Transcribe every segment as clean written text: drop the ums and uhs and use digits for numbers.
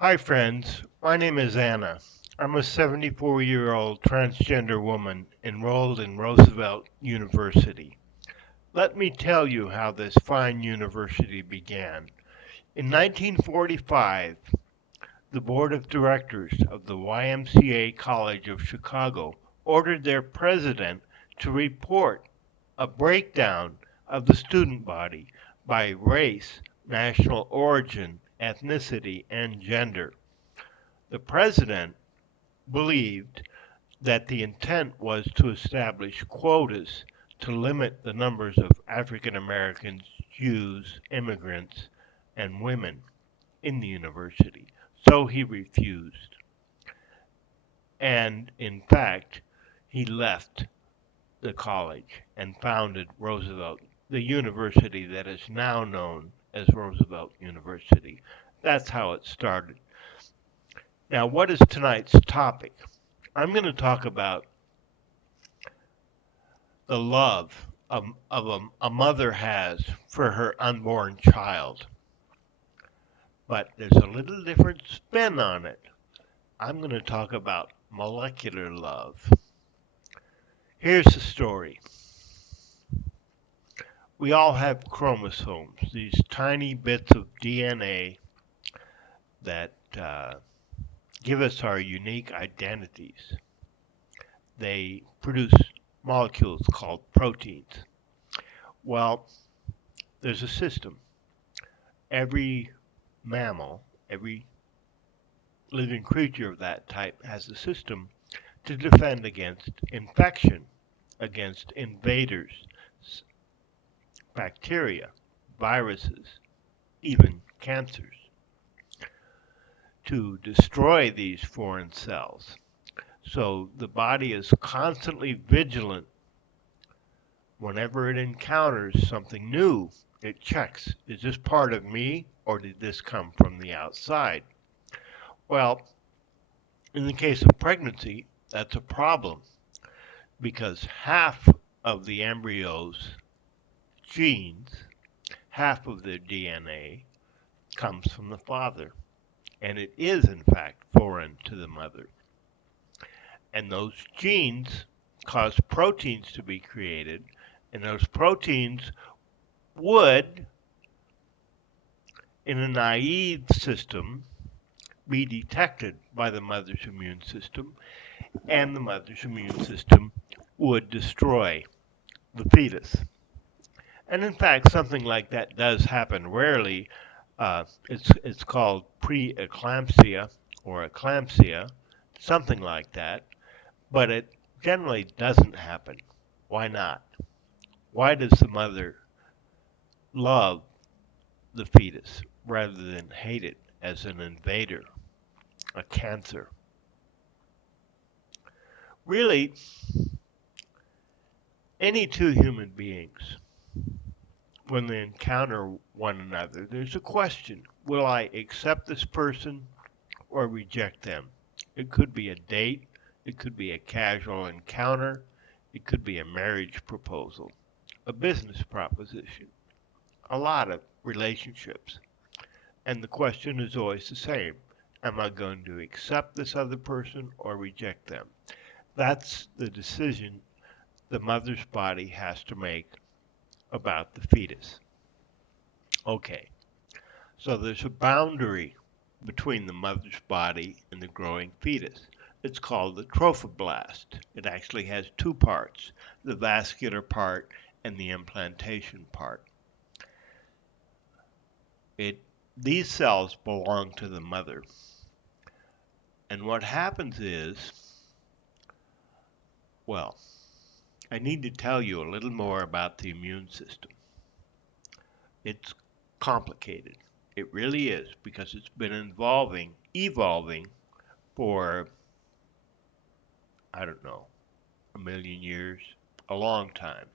Hi, friends. My name is Anna. I'm a 74-year-old transgender woman enrolled in Roosevelt University. Let me tell you how this fine university began. In 1945, the board of directors of the YMCA College of Chicago ordered their president to report a breakdown of the student body by race, national origin, ethnicity, and gender. The president believed that the intent was to establish quotas to limit the numbers of African Americans, Jews, immigrants, and women in the university. So he refused. And in fact, he left the college and founded Roosevelt, the university that is now known as Roosevelt University. That's how it started. Now, what is tonight's topic? I'm going to talk about the love a mother has for her unborn child. But there's a little different spin on it. I'm going to talk about molecular love. Here's the story. We all have chromosomes, these tiny bits of DNA that give us our unique identities. They produce molecules called proteins. Well, there's a system. Every mammal, every living creature of that type has a system to defend against infection, against invaders, bacteria, viruses, even cancers, to destroy these foreign cells. So the body is constantly vigilant whenever it encounters something new. It checks, is this part of me or did this come from the outside? Well, in the case of pregnancy, that's a problem because half of the embryo's genes, half of their DNA, comes from the father. And it is, in fact, foreign to the mother. And those genes cause proteins to be created, and those proteins would, in a naive system, be detected by the mother's immune system, and the mother's immune system would destroy the fetus. And in fact, something like that does happen rarely. It's called preeclampsia or eclampsia, something like that, but it generally doesn't happen. Why not? Why does the mother love the fetus rather than hate it as an invader, a cancer? Really, any two human beings, when they encounter one another, there's a question. Will I accept this person or reject them? It could be a date, it could be a casual encounter, it could be a marriage proposal, a business proposition, a lot of relationships. And the question is always the same. Am I going to accept this other person or reject them? That's the decision the mother's body has to make about the fetus. Okay, so there's a boundary between the mother's body and the growing fetus. It's called the trophoblast. It actually has two parts, the vascular part and the implantation part. These cells belong to the mother. And what happens is, well, I need to tell you a little more about the immune system. It's complicated. It really is because it's been evolving for, I don't know, a million years, a long time.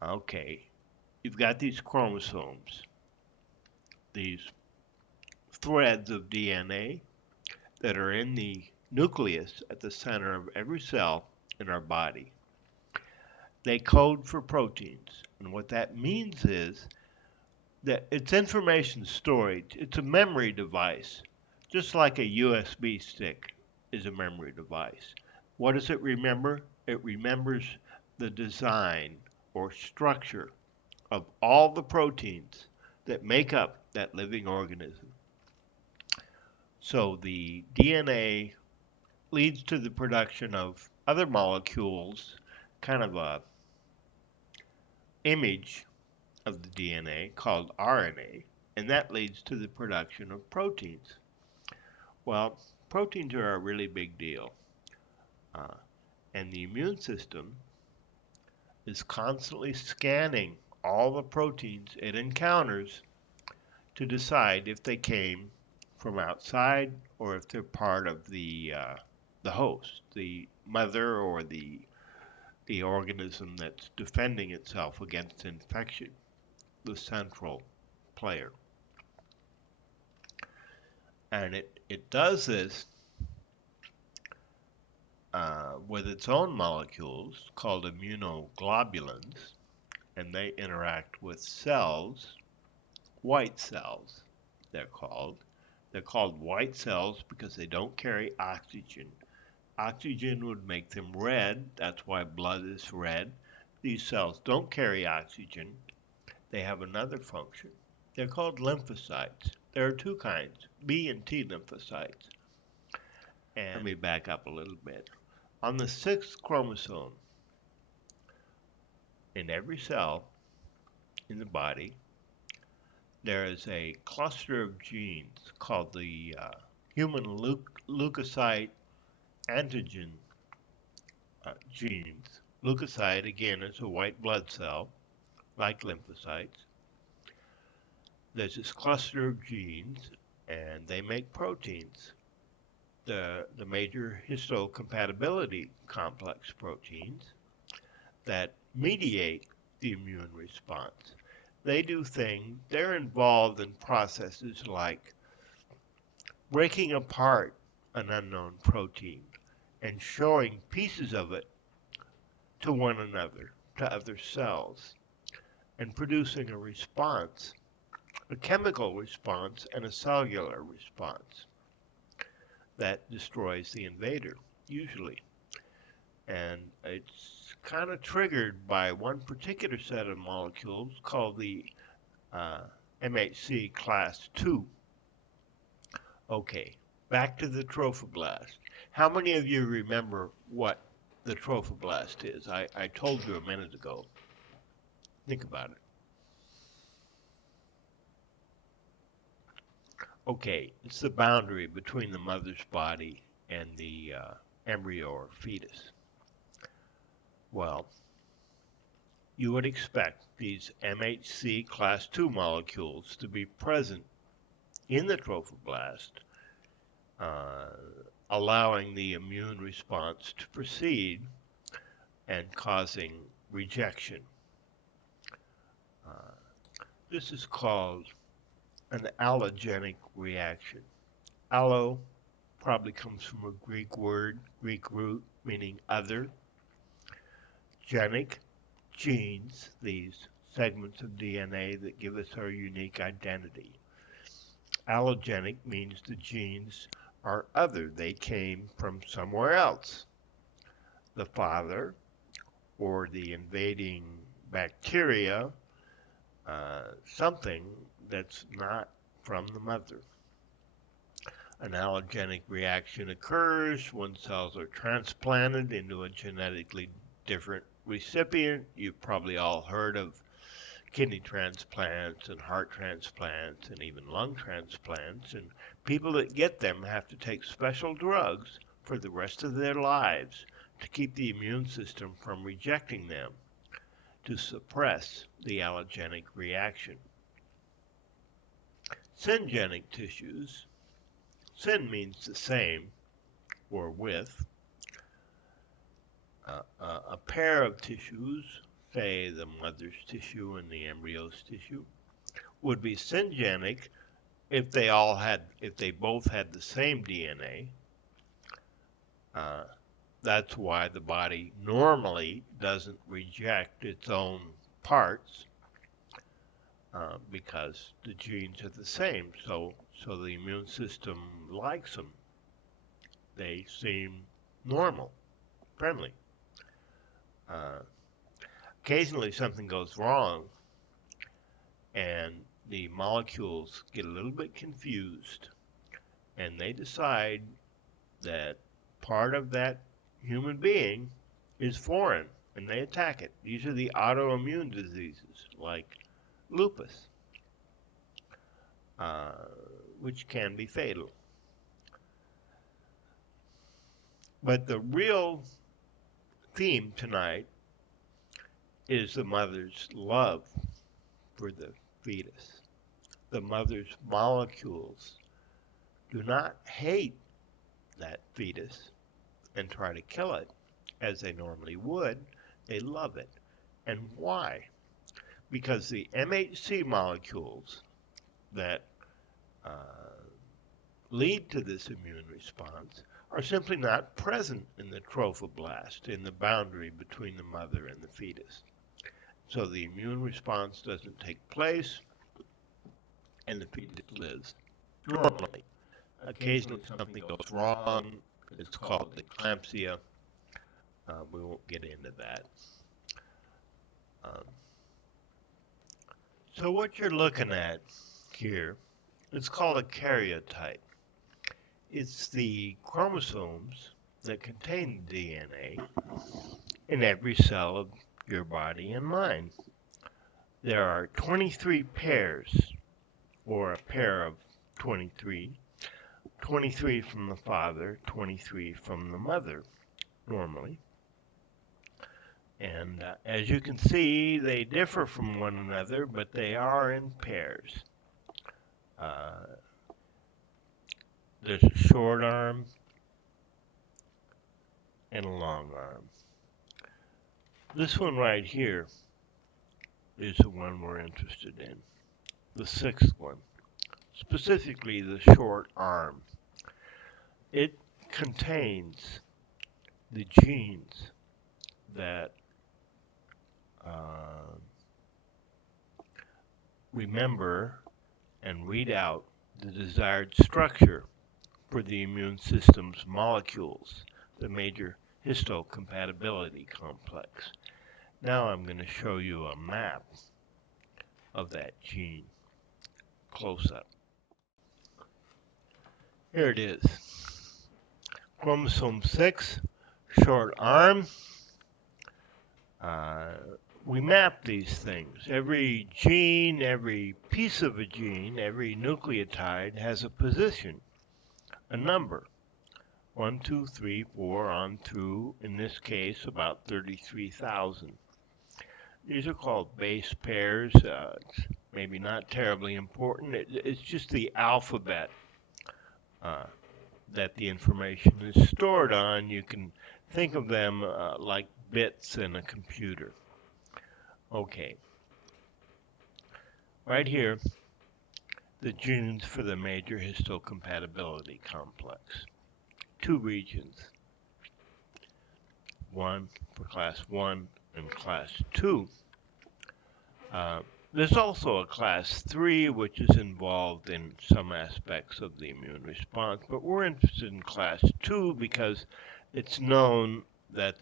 Okay, you've got these chromosomes, these threads of DNA that are in the nucleus at the center of every cell in our body. They code for proteins, and what that means is that it's information storage. It's a memory device, just like a USB stick is a memory device. What does it remember? It remembers the design or structure of all the proteins that make up that living organism. So the DNA leads to the production of other molecules, kind of a image of the DNA called RNA, and that leads to the production of proteins. Well, proteins are a really big deal, uh, and the immune system is constantly scanning all the proteins it encounters to decide if they came from outside or if they're part of the host, the mother or the organism that's defending itself against infection, the central player. And it does this with its own molecules called immunoglobulins, and they interact with cells, white cells, they're called. They're called white cells because they don't carry oxygen. Oxygen would make them red, that's why blood is red. These cells don't carry oxygen, they have another function. They're called lymphocytes. There are two kinds, B and T lymphocytes. And let me back up a little bit. On the sixth chromosome, in every cell in the body, there is a cluster of genes called the human leukocyte antigen genes. Leukocyte, again, is a white blood cell, like lymphocytes. There's this cluster of genes, and they make proteins. The major histocompatibility complex proteins that mediate the immune response. They do things, they're involved in processes like breaking apart an unknown protein and showing pieces of it to one another, to other cells, and producing a response, a chemical response and a cellular response that destroys the invader, usually. And it's kind of triggered by one particular set of molecules called the uh, MHC class 2. Okay, back to the trophoblast. How many of you remember what the trophoblast is? I told you a minute ago. Think about it. Okay, it's the boundary between the mother's body and the embryo or fetus. Well, you would expect these MHC class 2 molecules to be present in the trophoblast, uh, allowing the immune response to proceed and causing rejection. Uh, this is called an allogenic reaction. Allo probably comes from a Greek word, Greek root, meaning other. Genic, genes, these segments of DNA that give us our unique identity. Allogenic means the genes are other. They came from somewhere else. The father or the invading bacteria, something that's not from the mother. An allogenic reaction occurs when cells are transplanted into a genetically different recipient. You've probably all heard of kidney transplants and heart transplants and even lung transplants, and people that get them have to take special drugs for the rest of their lives to keep the immune system from rejecting them, to suppress the allogenic reaction. Syngenic tissues, syn means the same or with, a pair of tissues, say the mother's tissue and the embryo's tissue, would be syngenic if they both had the same DNA. That's why the body normally doesn't reject its own parts. because the genes are the same. So the immune system likes them. They seem normal, friendly. Uh, Occasionally something goes wrong and the molecules get a little bit confused and they decide that part of that human being is foreign and they attack it. These are the autoimmune diseases like lupus, uh, which can be fatal. But the real theme tonight is the mother's love for the fetus. The mother's molecules do not hate that fetus and try to kill it as they normally would. They love it. And why? Because the MHC molecules that uh, lead to this immune response are simply not present in the trophoblast, in the boundary between the mother and the fetus. So the immune response doesn't take place, and the fetus lives normally. Occasionally something goes wrong. It's called eclampsia. We won't get into that. Um, so what you're looking at here, it's called a karyotype. It's the chromosomes that contain the DNA in every cell of your body and mine. There are 23 pairs, or a pair of 23, 23 from the father, 23 from the mother, normally. And as you can see, they differ from one another, but they are in pairs. There's a short arm and a long arm. This one right here is the one we're interested in, the sixth one, specifically the short arm. It contains the genes that remember and read out the desired structure for the immune system's molecules, the major histocompatibility complex. Now I'm going to show you a map of that gene close up. Here it is. Chromosome 6, short arm. We map these things. Every gene, every piece of a gene, every nucleotide has a position, a number. 1, 2, 3, 4, on through, in this case, about 33,000. These are called base pairs. It's maybe not terribly important. It's just the alphabet that the information is stored on. You can think of them like bits in a computer. Okay. Right here, the genes for the major histocompatibility complex. 2 regions. One for class 1 and class 2. There's also a class 3 which is involved in some aspects of the immune response, but we're interested in class 2 because it's known that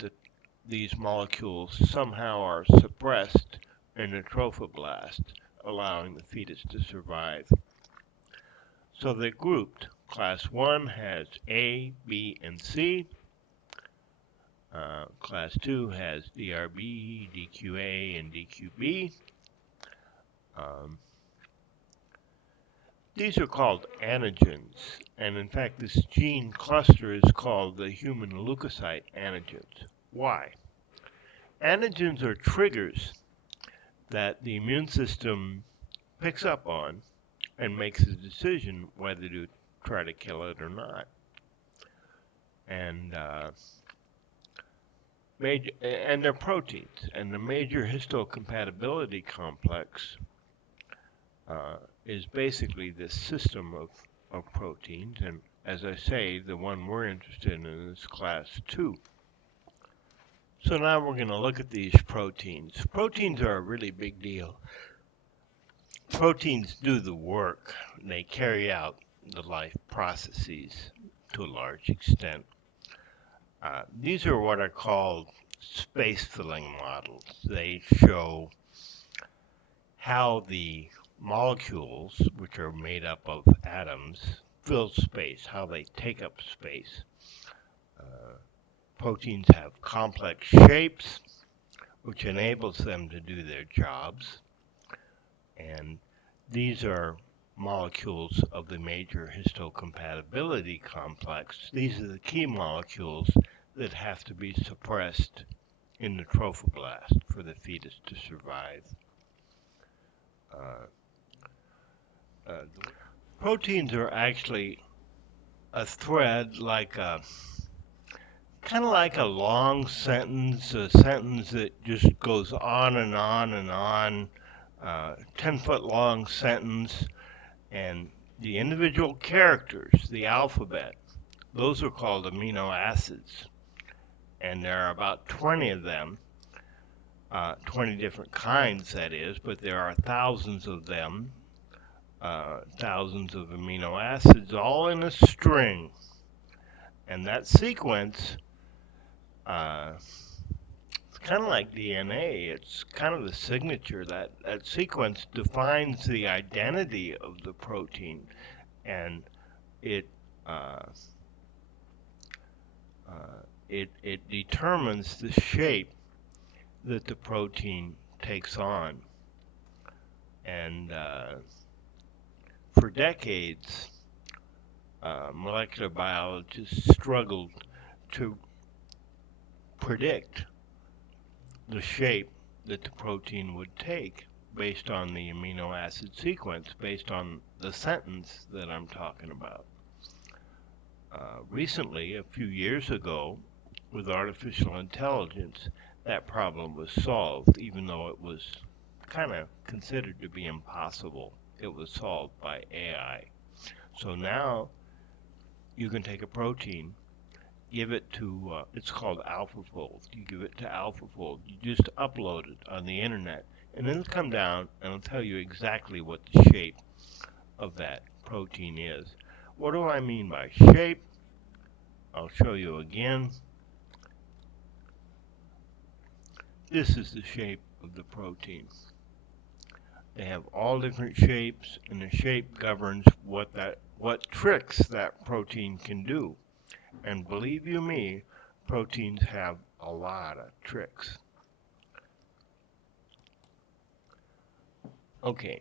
these molecules somehow are suppressed in the trophoblast, allowing the fetus to survive. So they're grouped. Class 1 has A, B, and C. Class 2 has DRB, DQA, and DQB. These are called antigens, and in fact this gene cluster is called the human leukocyte antigens. Why? Antigens are triggers that the immune system picks up on and makes a decision whether to try to kill it or not. And they're proteins, and the major histocompatibility complex is basically this system of proteins, and as I say, the one we're interested in is class 2. So now we're going to look at these proteins. Proteins are a really big deal. Proteins do the work. They carry out the life processes to a large extent. These are what are called space filling models. They show how the molecules, which are made up of atoms, fill space, how they take up space. Proteins have complex shapes, which enables them to do their jobs. And these are molecules of the major histocompatibility complex. These are the key molecules that have to be suppressed in the trophoblast for the fetus to survive. Proteins are actually a thread, kind of like a long sentence, a sentence that just goes on and on and on, 10-foot long sentence, and the individual characters, the alphabet, those are called amino acids, and there are about 20 of them, 20 different kinds, that is, but there are thousands of them, thousands of amino acids, all in a string. And that sequence, it's kind of like DNA. It's kind of the signature. That sequence defines the identity of the protein, and it uh, it determines the shape that the protein takes on. And for decades, molecular biologists struggled to predict the shape that the protein would take based on the amino acid sequence, based on the sentence that I'm talking about. Recently, a few years ago, with artificial intelligence, that problem was solved, even though it was kind of considered to be impossible. It was solved by AI. So now you can take a protein, give it to, it's called AlphaFold. You give it to AlphaFold. You just upload it on the internet, and then it'll come down and it'll tell you exactly what the shape of that protein is. What do I mean by shape? I'll show you again. This is the shape of the protein. They have all different shapes, and the shape governs what tricks that protein can do. And believe you me, proteins have a lot of tricks. Okay.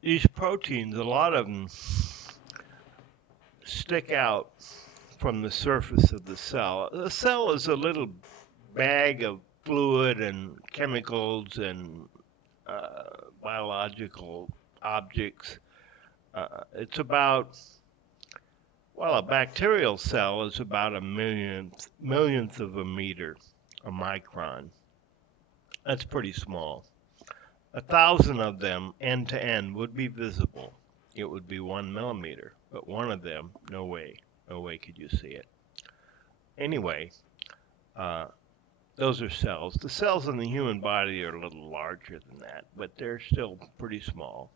These proteins, a lot of them stick out from the surface of the cell. The cell is a little bag of fluid and chemicals and biological objects. It's about, well, a bacterial cell is about a millionth of a meter, a micron. That's pretty small. 1,000 of them, end to end, would be visible. It would be 1 millimeter, but one of them, no way could you see it. Anyway, those are cells. The cells in the human body are a little larger than that, but they're still pretty small.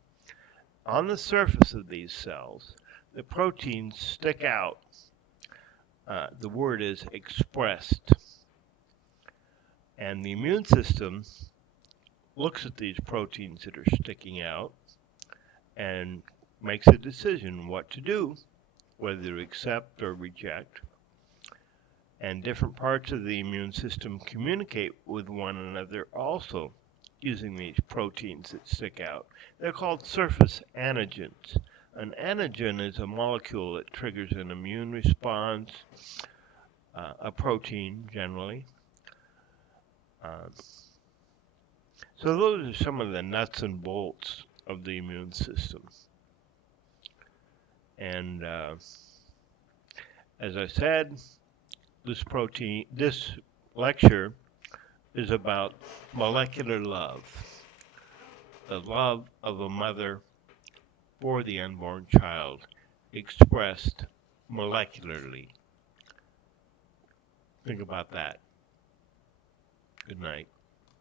On the surface of these cells, the proteins stick out. The word is expressed. And the immune system looks at these proteins that are sticking out and makes a decision what to do, whether to accept or reject. And different parts of the immune system communicate with one another also using these proteins that stick out. They're called surface antigens. An antigen is a molecule that triggers an immune response, a protein generally. So those are some of the nuts and bolts of the immune system. And as I said, this lecture is about molecular love, the love of a mother for the unborn child expressed molecularly. Think about that. Good night.